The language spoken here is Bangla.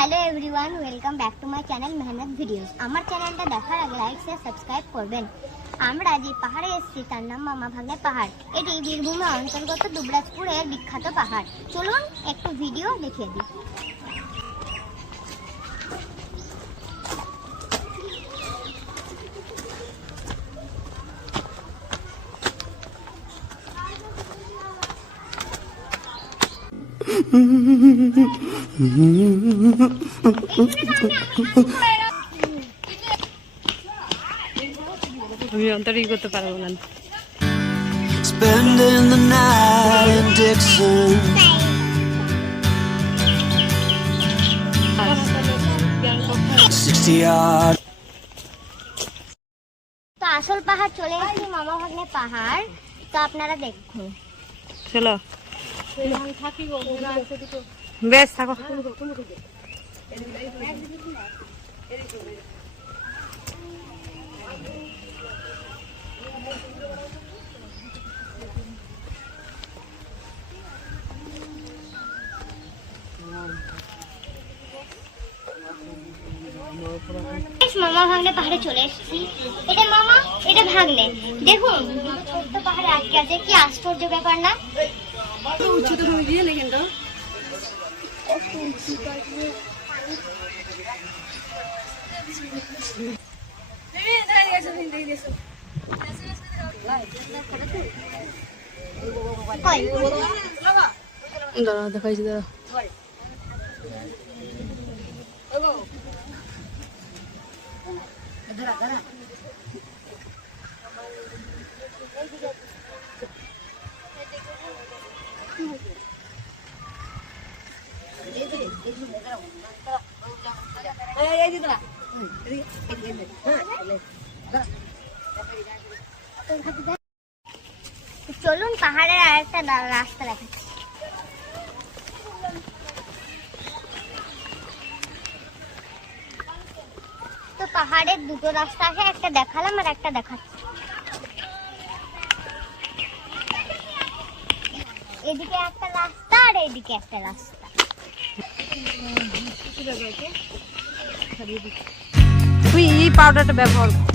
Hello everyone, welcome back to my channel মেহনত ভিডিওস। আমার চ্যানেলটা দেখার আগে লাইক শেয়ার সাবস্ক্রাইব করবেন। আমরা যে পাহাড়ে এসেছি তার নাম মামা ভাগ্নে পাহাড়। এটি বীরভূমের অন্তর্গত দুবরাজপুরের বিখ্যাত পাহাড়। চলুন একটু ভিডিও দেখিয়ে দিই। আমি অন্তরই করতে পারবো না। Spending the night in Dixon. তো আসল পাহাড় চলে এসেছি, মামা ভাগ্নে পাহাড়। তো আপনারা দেখুন। চলো বেশ থাকো। মামা ভাগ্নে পাহাড়ে চলে এসেছি। এটা মামা, এটা ভাগ্নে। দেখুন ছোট্ট পাহাড়ে আটকে আছে, কি আশ্চর্য ব্যাপার না? দেখাইছি দাঁড়া। চলুন পাহাড়ের আরেকটা রাস্তা দেখাচ্ছি। তো পাহাড়ের দুটো রাস্তা আছে, একটা দেখালাম আর একটা দেখাচ্ছি। এদিকে একটা রাস্তা আর এদিকে একটা রাস্তা। তুই এই পাউডারটা ব্যবহার কর।